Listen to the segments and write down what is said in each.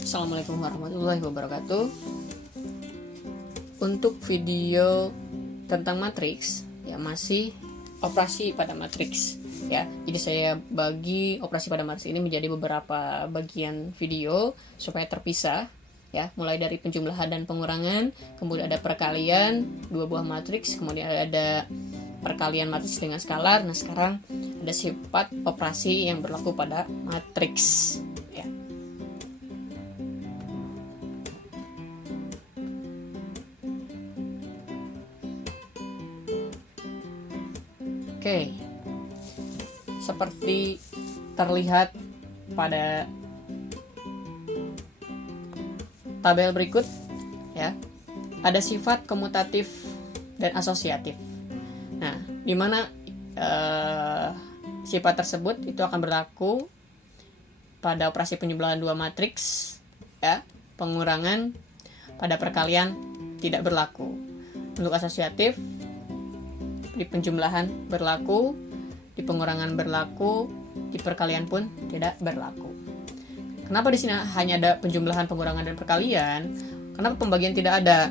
Assalamualaikum warahmatullahi wabarakatuh. Untuk video tentang matriks ya, masih operasi pada matriks ya. Jadi saya bagi operasi pada matriks ini menjadi beberapa bagian video supaya terpisah ya, mulai dari penjumlahan dan pengurangan, kemudian ada perkalian dua buah matriks, kemudian ada perkalian matriks dengan skalar. Nah, sekarang ada sifat operasi yang berlaku pada matriks ya. Oke, seperti terlihat pada tabel berikut ya, ada sifat komutatif dan asosiatif. Nah, di mana sifat tersebut itu akan berlaku pada operasi penjumlahan dua matriks ya, pengurangan, pada perkalian tidak berlaku. Untuk asosiatif, di penjumlahan berlaku, di pengurangan berlaku, di perkalian pun tidak berlaku. Kenapa di sini hanya ada penjumlahan, pengurangan, dan perkalian? Kenapa pembagian tidak ada?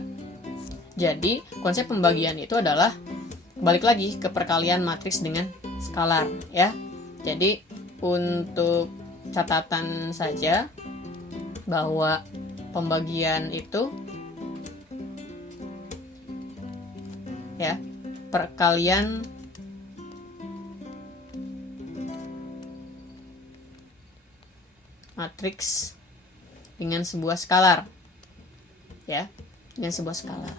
Jadi konsep pembagian itu adalah balik lagi ke perkalian matriks dengan skalar ya. Jadi untuk catatan saja bahwa pembagian itu ya, perkalian matriks dengan sebuah skalar ya, dengan sebuah skalar.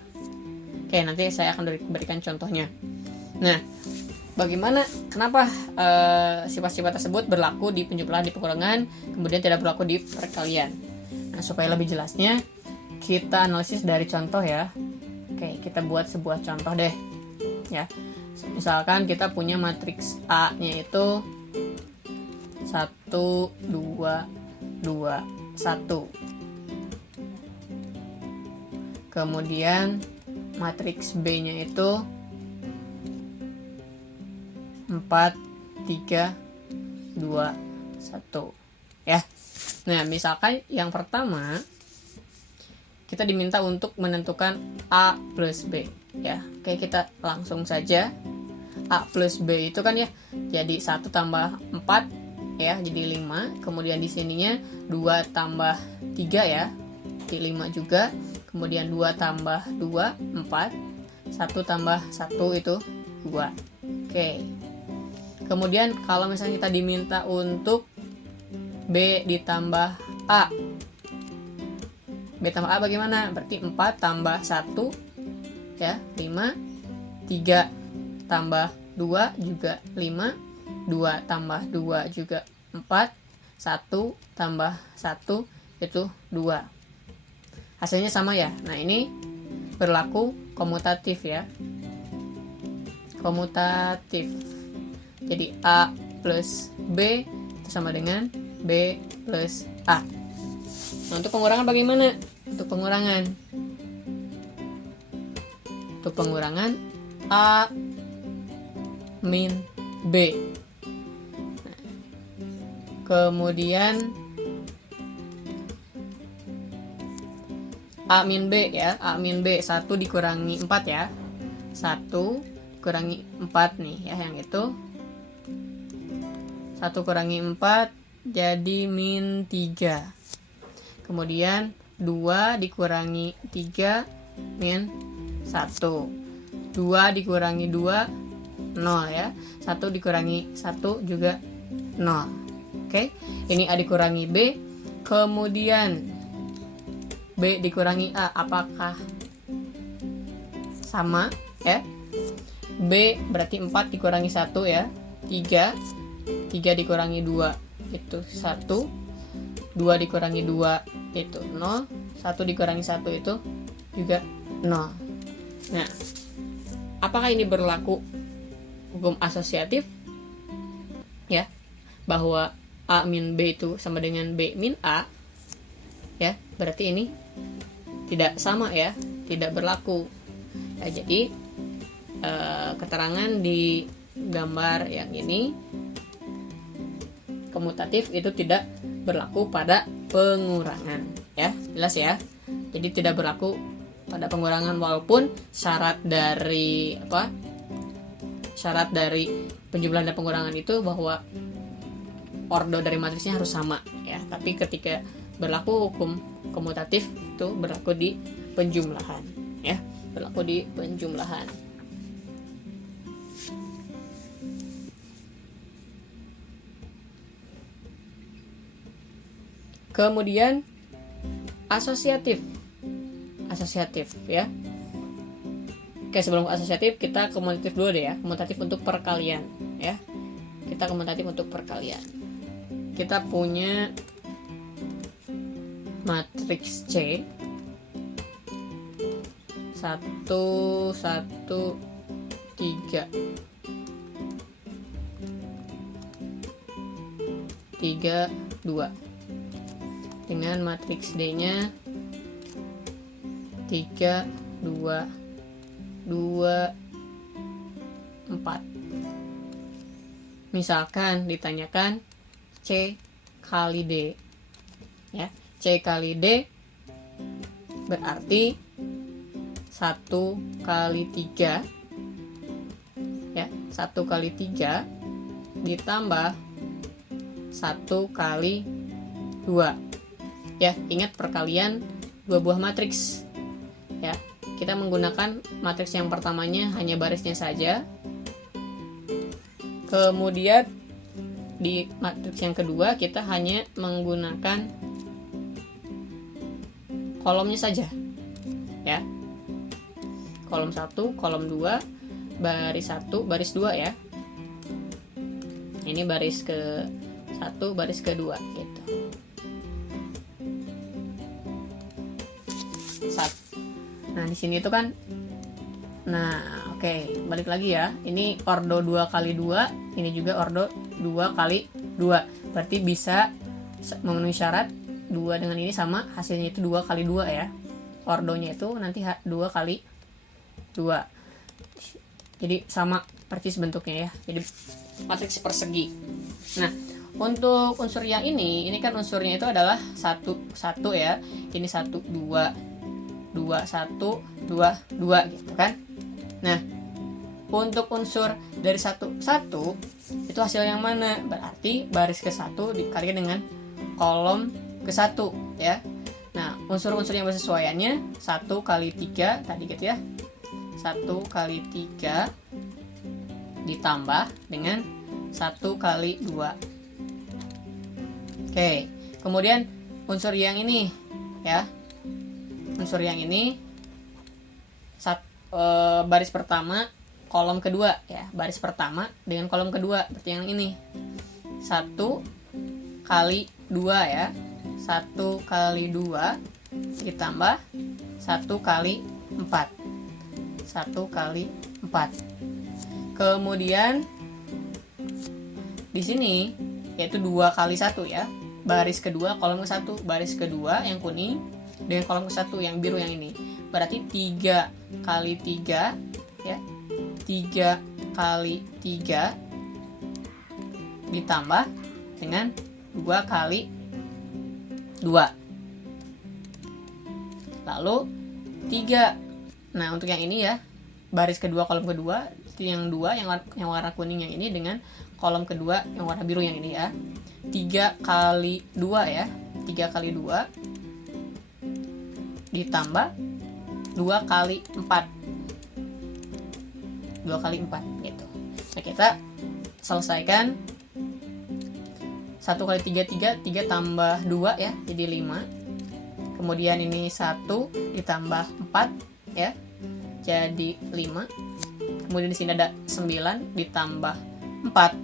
Oke, nanti saya akan berikan contohnya. Nah, kenapa sifat-sifat tersebut berlaku di penjumlahan, di pengurangan, kemudian tidak berlaku di perkalian? Nah, supaya lebih jelasnya kita analisis dari contoh ya. Oke, kita buat sebuah contoh deh ya. Misalkan kita punya matriks A-nya itu 1 2 2 1. Kemudian matriks B-nya itu 4 3 2 1 ya. Nah, misalkan yang pertama kita diminta untuk menentukan A plus B ya. Oke, kita langsung saja. A plus B itu kan ya, jadi 1 tambah 4 ya, jadi 5. Kemudian di sininya 2 tambah 3 ya, jadi 5 juga. Kemudian 2 tambah 2 4, 1 tambah 1 itu 2. Oke. Kemudian kalau misalnya kita diminta untuk B ditambah A, B tambah A bagaimana? Berarti 4 tambah 1 ya, 5. 3 tambah 2 juga 5. 2 tambah 2 juga 4. 1 tambah 1 itu 2. Hasilnya sama ya. Nah, ini berlaku komutatif ya. Komutatif. Jadi A plus B itu sama dengan B plus A. Nah, untuk pengurangan bagaimana? Untuk pengurangan A min B. Nah, kemudian A min B ya, A min B 1 dikurangi 4 ya. 1 dikurangi 4 nih ya, yang itu 1 kurangi 4 jadi min 3. Kemudian 2 dikurangi 3 min 1. 2 dikurangi 2 0 ya. 1 dikurangi 1 juga 0. Oke, ini A dikurangi B. Kemudian B dikurangi A, apakah sama ya? B berarti 4 dikurangi 1 ya, 3. 3 dikurangi 2 itu 1. 2 dikurangi 2 itu 0. 1 dikurangi 1 itu juga 0. Nah, apakah ini berlaku hukum asosiatif ya, bahwa A min B itu sama dengan B min A ya? Berarti ini tidak sama ya, tidak berlaku ya. Jadi keterangan di gambar yang ini komutatif itu tidak berlaku pada pengurangan, ya. Jelas ya. Jadi tidak berlaku pada pengurangan walaupun syarat dari penjumlahan dan pengurangan itu bahwa ordo dari matriksnya harus sama, ya. Tapi ketika berlaku hukum komutatif itu berlaku di penjumlahan, ya. Berlaku di penjumlahan. Kemudian asosiatif, ya. Oke, sebelum asosiatif kita komutatif dulu deh ya. Komutatif untuk perkalian, ya. Kita komutatif untuk perkalian. Kita punya matriks C 1 1 3 3 2 dengan matriks D-nya 3 2 2 4. Misalkan ditanyakan C kali D, ya. C kali D berarti 1 kali 3, ya. 1 kali 3 ditambah 1 kali 2. Ya, ingat perkalian dua buah matriks. Ya, kita menggunakan matriks yang pertamanya hanya barisnya saja. Kemudian di matriks yang kedua kita hanya menggunakan kolomnya saja. Ya. Kolom 1, kolom 2, baris 1, baris 2 ya. Ini baris ke 1, baris kedua gitu. Nah, di sini itu kan, nah oke, balik lagi ya. Ini ordo 2 kali 2, ini juga ordo 2 kali 2. Berarti bisa memenuhi syarat 2 dengan ini sama, hasilnya itu 2 kali 2 ya. Ordonya itu nanti 2 kali 2. Jadi sama persis bentuknya ya. Jadi matriks persegi. Nah, untuk unsur yang ini kan unsurnya itu adalah 1 1 ya. Ini 1 2 2 1 2 2 gitu kan. Nah, untuk unsur dari 1 1 itu hasil yang mana? Berarti baris ke 1 dikali dengan kolom ke 1 ya. Nah, unsur-unsur yang bersesuaiannya 1 kali 3 tadi gitu ya. 1 kali 3 ditambah dengan 1 kali 2. Oke, kemudian unsur yang ini ya. Unsur yang ini baris pertama kolom kedua ya, baris pertama dengan kolom kedua berarti yang ini 1 kali 2 ya, 1 kali 2 ditambah 1 kali 4, 1 kali 4. Kemudian di sini yaitu 2 kali 1 ya, baris kedua kolom ke 1, baris kedua yang kuning dengan kolom ke 1 yang biru yang ini. Berarti 3 kali 3 ya. 3 kali 3 ditambah dengan 2 kali 2. Lalu 3. Nah, untuk yang ini ya, baris kedua kolom kedua itu yang 2 yang warna kuning yang ini dengan kolom kedua yang warna biru yang ini ya. 3 kali 2 ya. 3 kali 2 ditambah 2 kali 4, 2 kali 4 gitu. Nah, kita selesaikan 1 kali 3 3 tambah 2 ya, jadi 5. Kemudian ini 1 ditambah 4 ya, jadi 5. Kemudian di sini ada 9 ditambah 4,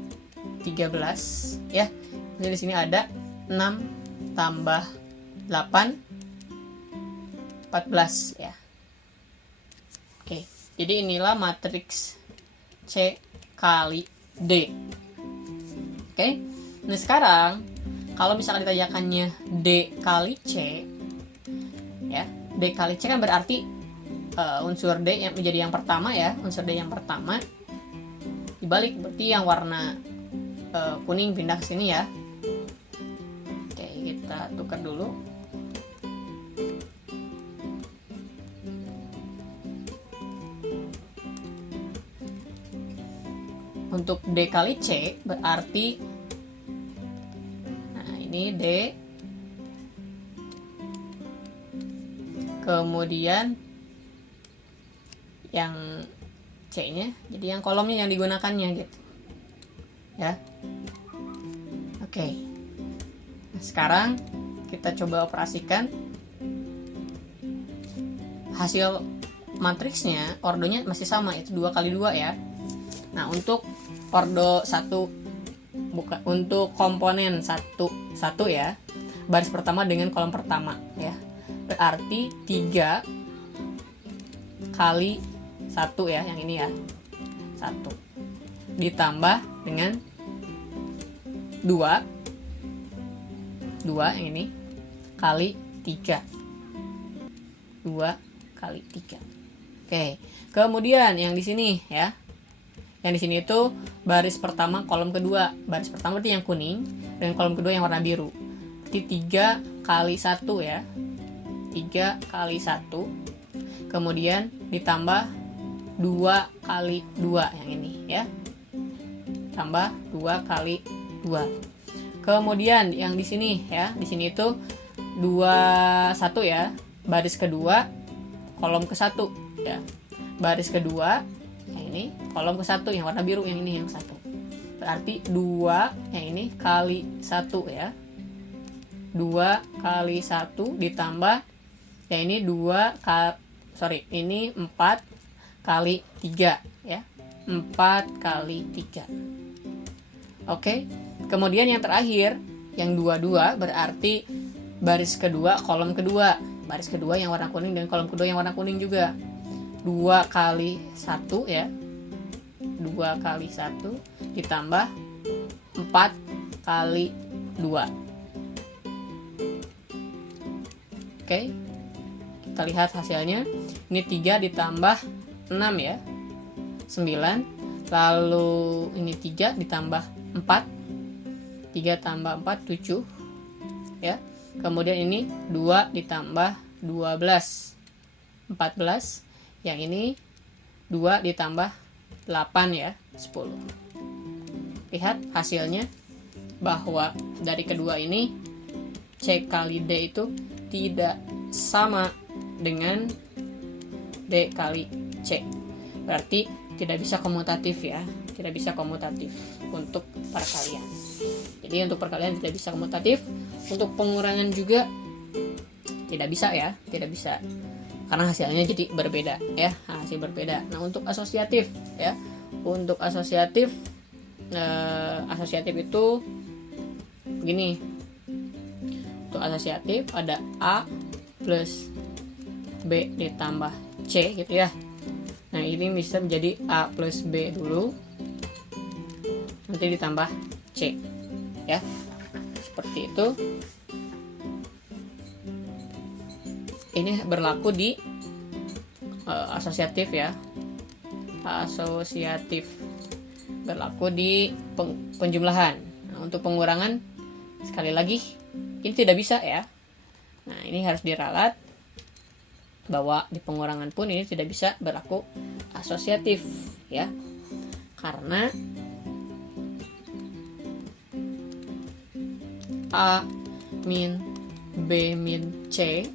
13 ya. Kemudian di sini ada 6 tambah 8, 14 ya. Oke, jadi inilah matriks C kali D. Oke. Nah, sekarang kalau misalkan ditanyakannya D kali C ya, D kali C kan berarti unsur D yang menjadi yang pertama ya, unsur D yang pertama dibalik, berarti yang warna kuning pindah ke sini ya. Oke, gitu. kita tukar dulu. Untuk D kali C berarti, nah ini D, kemudian yang C-nya, jadi yang kolomnya yang digunakannya gitu ya. Oke. Nah, sekarang kita coba operasikan. Hasil matriksnya ordonya masih sama, itu 2 kali 2 ya. Nah, untuk ordo 1, bukan untuk komponen 1 ya, baris pertama dengan kolom pertama ya, berarti 3 kali 1 ya, yang ini ya, 1 ditambah dengan 2 yang ini kali 3, 2 kali 3. Oke, kemudian yang di sini ya, yang di sini itu baris pertama kolom kedua. Baris pertama itu yang kuning dan kolom kedua yang warna biru. Berarti 3 kali 1 ya. 3 kali 1. Kemudian ditambah 2 kali 2 yang ini ya. Tambah 2 kali 2. Kemudian yang di sini ya, di sini itu 1 ya. Baris kedua kolom ke 1 ya. Baris kedua yang ini kolom ke 1 yang warna biru, yang ini yang 1. Berarti 2 yang ini kali 1 ya. 2 kali 1 ditambah yang ini 4 kali 3 ya. 4 kali 3. Oke. Kemudian yang terakhir yang 22 berarti baris kedua kolom kedua. Baris kedua yang warna kuning dan kolom kedua yang warna kuning juga. 2 kali 1 ya. 2 kali 1 ditambah 4 kali 2. Oke. Kita lihat hasilnya. Ini 3 ditambah 6 ya. 9. Lalu ini 3 ditambah 4. 3 tambah 4 7 ya. Kemudian ini 2 ditambah 12 14. Yang ini 2 ditambah 8 ya, 10. Lihat hasilnya bahwa dari kedua ini C kali D itu tidak sama dengan D kali C. Berarti tidak bisa komutatif ya, tidak bisa komutatif untuk perkalian. Jadi untuk perkalian tidak bisa komutatif, untuk pengurangan juga tidak bisa ya, tidak bisa. Karena hasilnya jadi berbeda ya, hasil berbeda. Nah, untuk asosiatif ya, untuk asosiatif itu begini. Untuk asosiatif ada A plus B ditambah C gitu ya. Nah, ini bisa menjadi A plus B dulu, nanti ditambah C ya, seperti itu. Ini berlaku di asosiatif ya, asosiatif berlaku di penjumlahan. Nah, untuk pengurangan sekali lagi ini tidak bisa ya. Nah, ini harus diralat bahwa di pengurangan pun ini tidak bisa berlaku asosiatif ya, karena A min B min C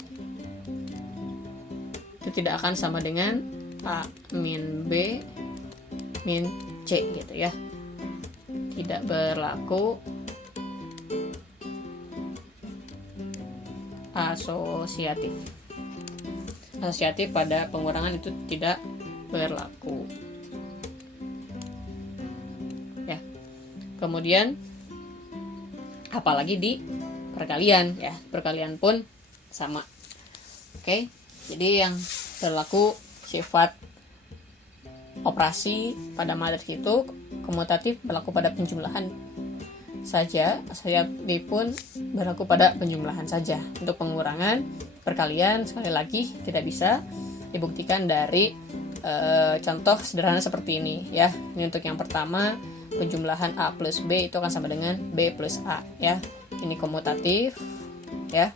itu tidak akan sama dengan A min B min C gitu ya. Tidak berlaku asosiatif. Asosiatif pada pengurangan itu tidak berlaku. Ya. Kemudian apalagi di perkalian ya. Perkalian pun sama. Oke. Jadi yang berlaku sifat operasi pada matriks itu komutatif berlaku pada penjumlahan saja, asosiatif pun berlaku pada penjumlahan saja. Untuk pengurangan perkalian sekali lagi tidak bisa dibuktikan dari contoh sederhana seperti ini ya. Ini untuk yang pertama, penjumlahan A plus B itu akan sama dengan B plus A ya. Ini komutatif ya.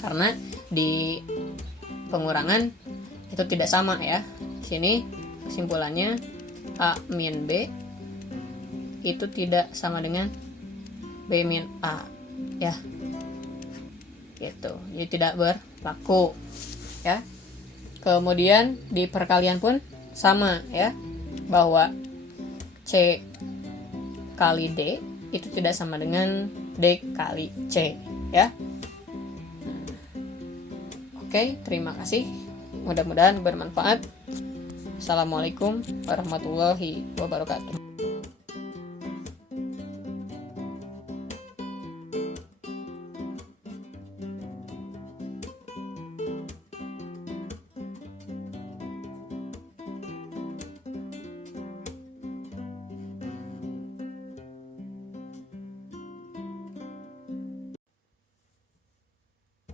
Karena di pengurangan itu tidak sama ya. Sini kesimpulannya A min B itu tidak sama dengan B min A ya. Gitu. Jadi tidak berlaku ya. Kemudian di perkalian pun sama ya, bahwa C kali D itu tidak sama dengan D kali C ya. Oke, terima kasih. Mudah-mudahan bermanfaat. Assalamualaikum warahmatullahi wabarakatuh.